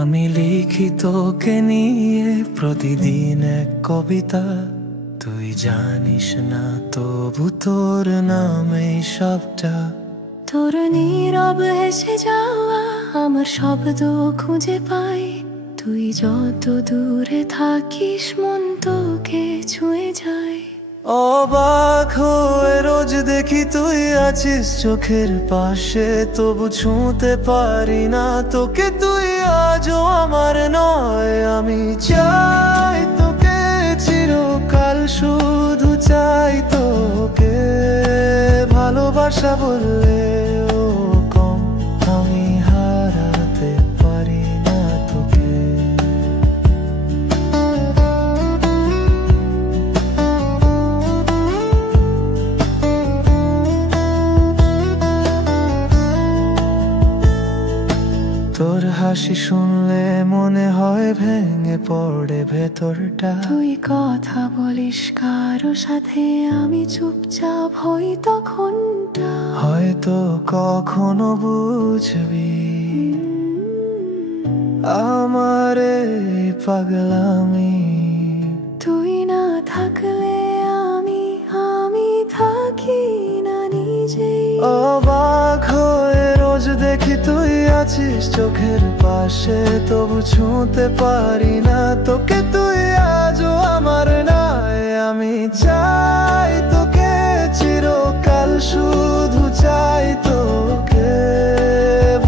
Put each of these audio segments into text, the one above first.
আমি লিখি তোকে নিয়ে প্রতিদিন এক কবিতা, তুই জানিস না তবু তোর নামে সবটা। তোর নীরব হেসে যাওয়া আমার শব্দ খুঁজে পাই, তুই যত দূরে থাকিস মন তোকে ছুঁয়ে যায়। অবাক হয়ে রোজ দেখি তুই আছিস চোখের পাশে, তবু ছুঁতে পারি না তোকে, তুই আজও আমার নয়। আমি চাই তোকে চিরকাল, শুধু চাই তোকে, ভালোবাসা বললেও কম আমি হারাতে পারি না তোকে। তোর হাসি শুনলে মনে হয় ভেঙে পড়ে ভেতরটা। তুই কথা বলিস কারো সাথে, আমি চুপচাপ হই তখনটা। হয়তো কখনো বুঝবি আমার এই পাগলামি। তুই না থাকলে আমি থাকি না নিজেই। অবাক হয়ে রোজ দেখি তুই আছিস চোখের পাশে, তবু ছুঁতে পারি না তোকে, তুই আজও আমার নয়। আমি চাই তোকে চিরকাল, শুধু চাই তোকে,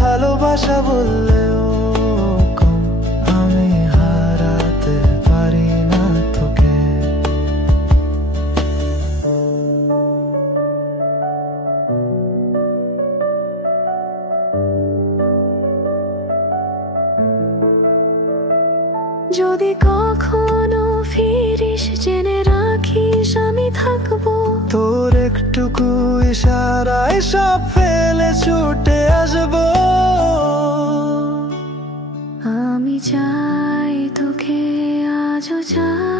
ভালোবাসা বললেও কম আমি হারাতে পারি না তোকে। যদি কখনো ফিরিস জেনে রাখিস আমি থাকবো। তোর একটুকু ইশারায় সব ফেলে ছুটে আসবো। আমি চাই তোকে, আজও চাই।